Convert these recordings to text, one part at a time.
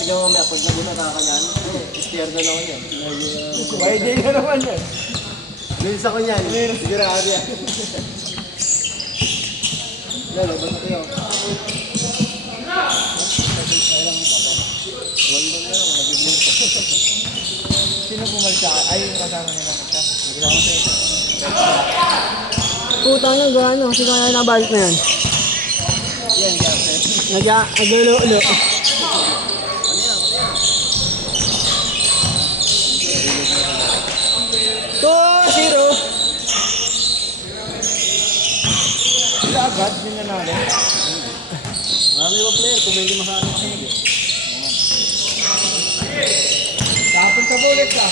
Tignan mo mamaya, pag nabuna kakagaan, steer na naman yan. Pwede na naman yan. Linis ako yan. Sigurado yan. Lalo, ba't kayo? Sino pumalsa? Ay, yung kasama nila magsa. Putang na gano, sino kaya nabalik na yan? Yan, yan. Nag-ulo-ulo. 2-0. Sila agad, yun na namin. Marami ba player kung may hindi makahanap sa mga. Kapon sa bullet ka.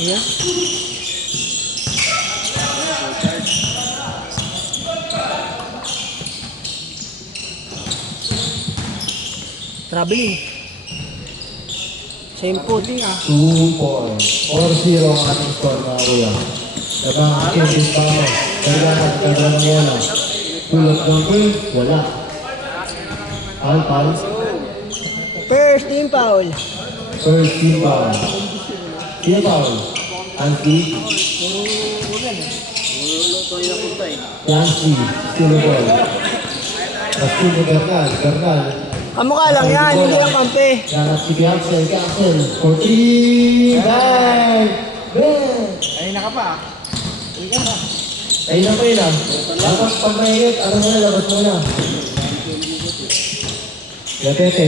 Yeah. Traveling. Same footing ah. 2-4. 4-0 ang ating score mga kuya. Nagkakakin din pa ako. Kailangan ka ng bola. Tulog ng game, wala. Pal. First team foul. First team foul. Sino foul? Ansi. Yancy. Sino ball? Pastino Bernal. Kamukha lang yan, hindi lang kampe. Yanat si Axel. 14. Bang! Ay, naka pa. Ayun na pa yun ah. Dapat pag mahigit, ano mo na, labas mo na. Gatete.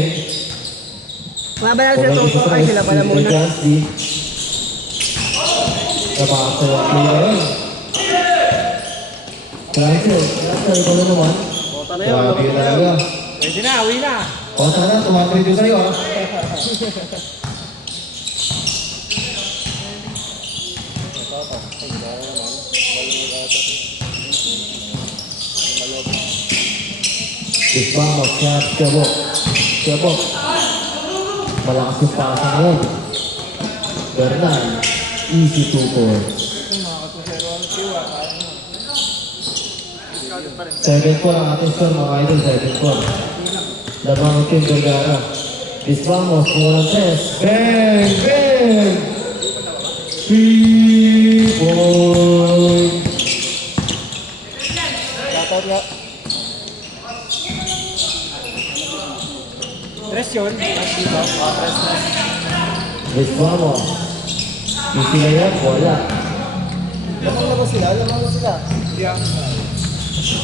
Mabanal sa tuto ay sila pala muna. Kapakasal ang play na yun. Cancel, ikaw na naman. Grabe yun talaga. Pwede na, uwi na. O sana, tumatrid yun sa'yo ah. Vamos, Chabok. Malakas yung pasang yun. Bernal, easy 2 points. 7-4 ang ating score mga idol, 7-4. Labang ang Team Vergara. Vamos, walang test. Bang! 3 points. Shoutout nga. Tres yun. Vamos. Easy na yan, wala. Lamang na ba sila? Yeah.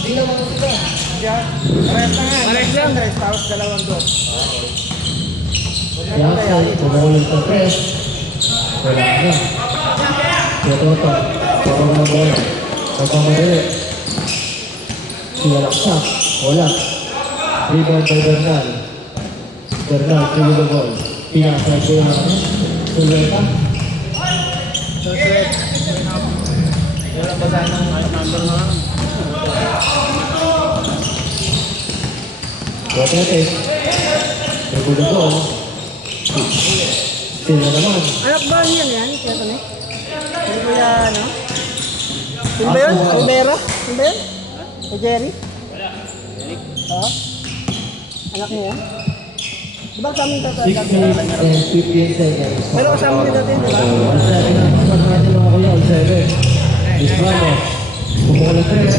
Hindi naman na sila. Yeah. Pares na nga. Pares lang. Tres, tapos dalawang doon. Kaya tumukulong sa press. Wala na. Toto, parang ng bola. Nagpamadali. Sinalaksak. Wala. Rebound by Bernal. Bernal, tuloy the ball. Pinasay ko yung Sulweta. Walang basahin ng number na lang. Gatete. Tuloy the ball. Sila naman. Anak ba yan yan? Kaya ito na eh. Hindi ko yan ano? Sino ba yun? Rivera? Sino ba yun? O Jerry? Oo? Anak niya yan? Diba kasama yung 6 tatay? minutes and 15 seconds. Pero kasama niya dati, di ba? All 7 ang kasama natin mga kuya. All 7. Miss Ramos. Kumukulong 3.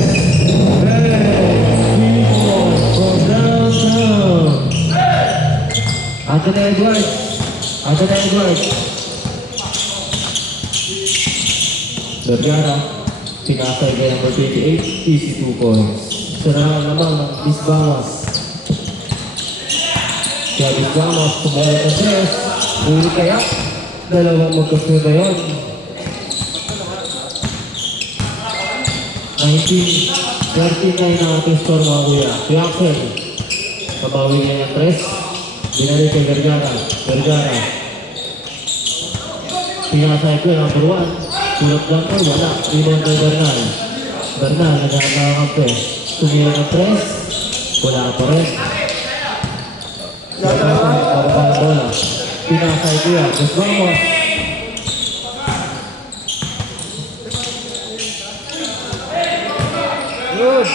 From downtown. Anthony Edwards. Vergara. Pinasay kay number 28. Easy 2 points. Sarahan naman ng Miss Bawas. Kaya Miss Bawas, kumukulong ng 3. Uli kaya. Dalawang magkasunod na yun. 19-39 na ating score mga kuya. Piaxel. Kabawi niya yung 3. Binalik kay Vergara. Pinasay ko yung number 1. Tulot lang ko, wala. Rebound kay Bernal. Nagkakakampi. Tumira ng 3. Wala pa rin. Parang bola. Pinasay ko yan. Mas vamos. Good.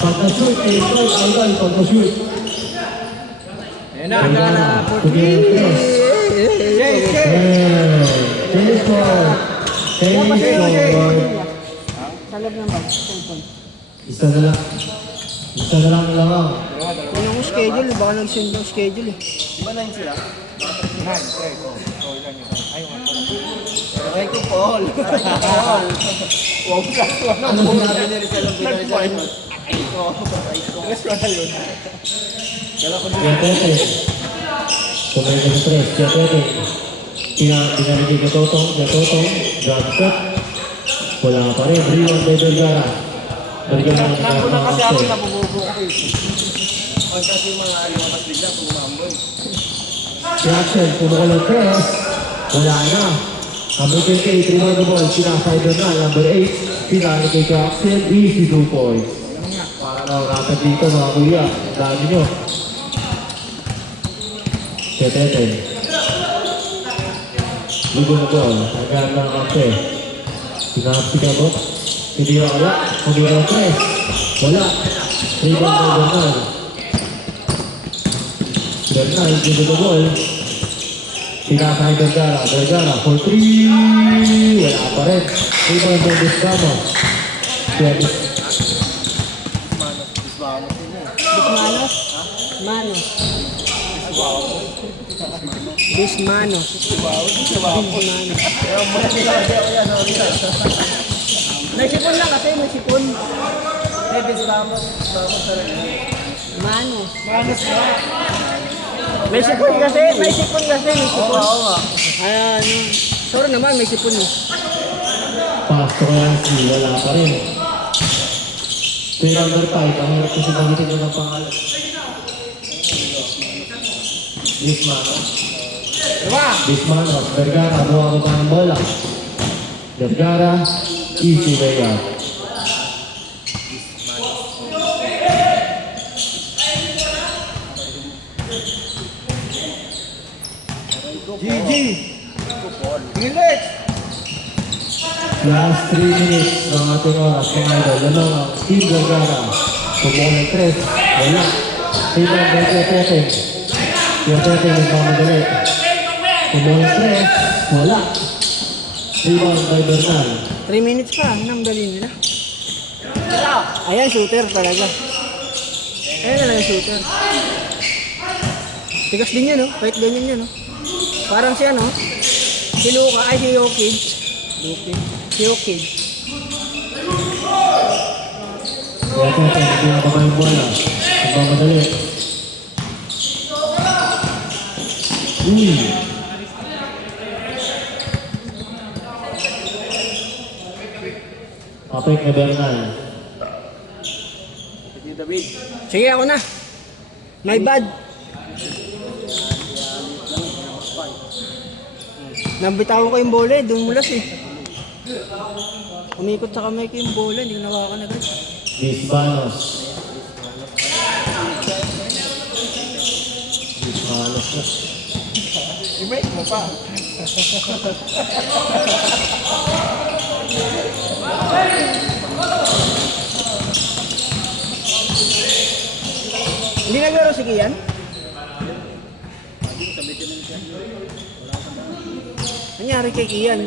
Pagka-shoot, strike, algal, pagka-shoot. Ayan na. Vergara for 3. Jay. Tennis ball. Tennis ball. Sa loob ng bag. Cellphone. Isa na lang. Isa na lang lamang. Yun yung schedule. Baka nag-send yung schedule eh. Di ba 9 sila? 9. Okay, go. Go, ilan yun? Ayaw nga pala. Okay, ko Paul. Paul. Wow, plus 1. Ano sinabi ni Rizal ang pinag-Rizal mo? Plus 1 na yun. Kala ko Kaya Tete. Kumain ka sa tres. Kaya Tete. Pinarigay ka Totong. Kaya Totong. Drop shot. Wala pa rin. Rebound by Vergara. Vergara na Nako na kasi ako nakakasya. nabububo ko eh. Pag kasi mga lumakas bigla, pumamboy. Jackson, kumuha ng tres. Wala na. Number 28, rebound the ball. Sinasay Bernal. Number 8, pinali kay Jackson. Easy 2 points. Para nakakatag dito mga kuya. Dami nyo. Kaya Tete. Ligo na ball. Hanggang ng kape. Pinapsi ka mo. Hindi na kaya. Kumuha ng tres. Wala. Rebound by Bernal. Bernal, ligo the ball. Sinasay Vergara. Vergara for 3. Wala pa rin. Rebound by Biscamo. Kaya Bismanos. Manos. Bismanos. Bismanos. May sipon lang kasi, may sipon. Manos. Manos na. May sipon kasi, may sipon kasi, may sipon. Oo nga. Ano, sorry naman, may sipon eh. pasok yan si wala pa rin. Pero number 5, ang hirap kasi magitin mo ng pangalan. Bismano, Vergara, buha ko pa ng bola. Vergara, easy layup. GG. English. Last 3 minutes ng ating oras, mga idol. Lamang ang Team Vergara. Kumuha ng 3. Wala. Rebound by Tete. Tete nagmamadali. Kumuha ng 3. Wala. Rebound by Bernal. 3 minutes pa, nang dali nila. Ayan, shooter talaga. Ayan na lang yung shooter. Tigas din yun, no? Kahit ganyan yun, no? Parang siya, no? Si Luka, ay si Jokic. Si Jokic. Kaya Tete, hindi na kamay yung bola. Nagmamadali. Kapit na Bernal. Sige, ako na. My bad. Nabitawan ko yung bola eh, doon mulas eh. Umikot sa kamay ko yung bola, hindi ko nawakan agad. Bismanos. Bismanos na. I-make mo pa. Hindi naglaro si Kian? Nangyari kay Kian,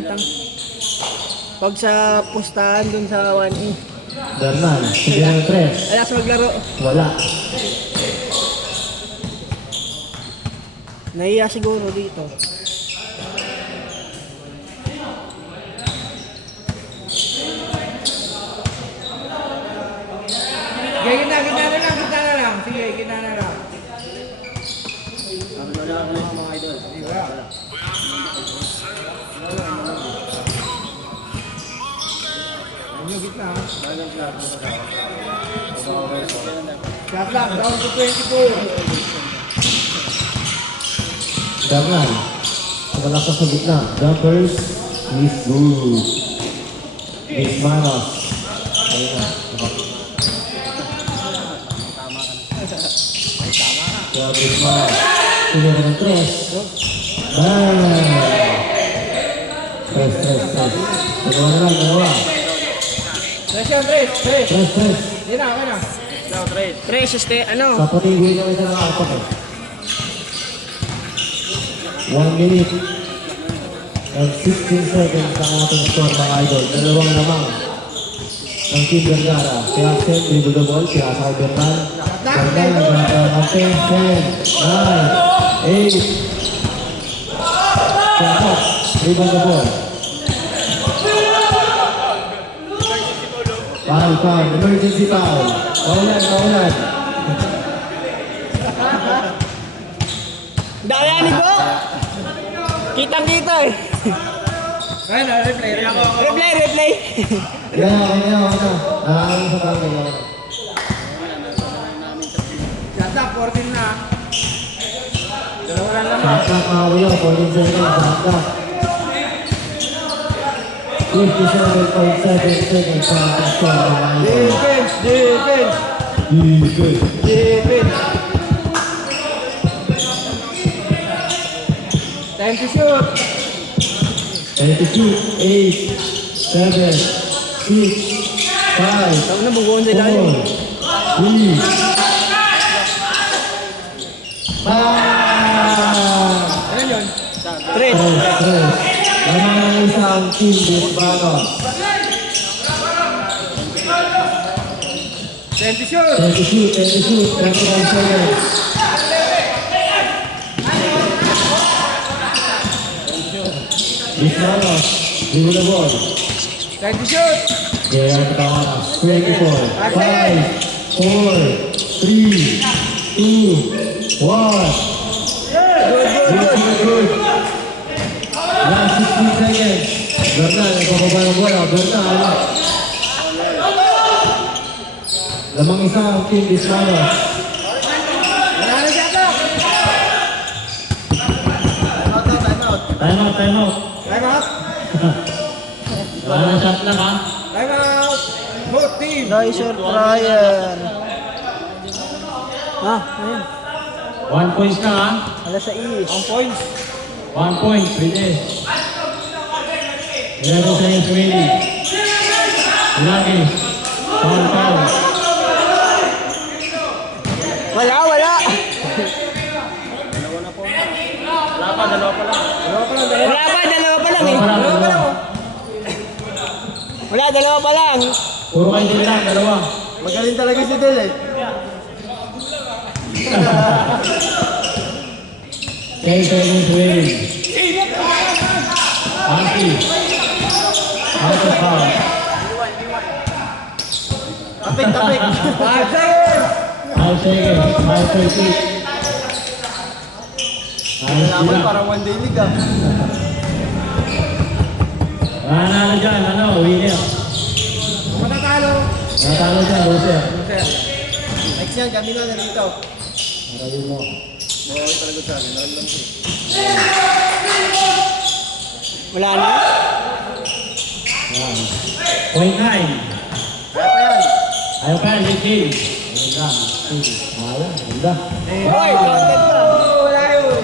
pag sa pustahan dun sa 1A. Bernal, sige ng 3. Alas maglaro. Wala. Nahiya siguro dito. Sige, gitna na lang. Sige, gitna na lang. Mga idol. Diba? Yung gitna. Shot lang, down to 24. Bernal, pagkalakas sa gitna. Jumpers is good. Bismanos. Ayun na. Kaya Bismanos. Sige ng 3. Tres. Dalawa na lang, dalawa. Tres yan, Tres. Tres. Tres. Hindi na, okay na. Precious te, ano? Papatigil niya isa ng apat eh. 1 minute and 16 seconds ang ating score mga idol. Dalawang lamang ng Team Vergara. Si Axel, dribble the ball. Si Asa Bertan. Bertan, nagkakaroon ng 10, 9, 8. Si Asa, dribble the ball. Foul. Emergency foul. Paulan. Dayani ko! Kitang-kita eh. Ayun na, replay. Replay. Yan, okay na. Nakakaroon sa tanggal. Shut up, 14 na. Dalawa lang naman. Shot mga kuya, 14 seconds. Shot 57.7 seconds sa ating score mga idol. Defense. Time to shoot. 22, 8, 7, 6, 5, Tawag na bubuon sa 4, ilalim. 3, 5. Ano yun? Tres. Lamang ng isang team Bisbano. Time to shoot. 22, 21 seconds. Bisbano, dribble the ball. Time to shoot. Kaya ang katawa na. 24, 5, 4, 3, 2, 1. Good. Last 16 seconds. Bernal, nagpapaba ng bola. Bernal. Lamang isa ang team Bismano. Wala na siya to. Time out. Time out. Wala na shot lang ha. Time out. Both team. Riser Ryan. Ayun. 1 point na ha. Alas sa is. Ang points. 1 point. Finish. 11 seconds remaining. Lagi. Foul. Wala. Dalawa pa lang. Dalawa pa lang eh. Dalawa pa lang. Puro kayo din lang, dalawa. Magaling talaga si Del eh. 10 seconds remaining. Anti. Out of foul. Tapik. 5 seconds. 5 seconds. 5:30. Ayos sila. Parang one day league ah. Nanalo dyan, winner. Kung matatalo. Natalo dyan, loser. Next yan, kami na narito. Maraming mo. Talaga sa akin. Naramdam ko. Wala na. Yan. Point 9. Kaya pa yan. Ayaw ka, late game. Ayun lang. Ayaw, ganda. Hoy, content pa. Wala yun.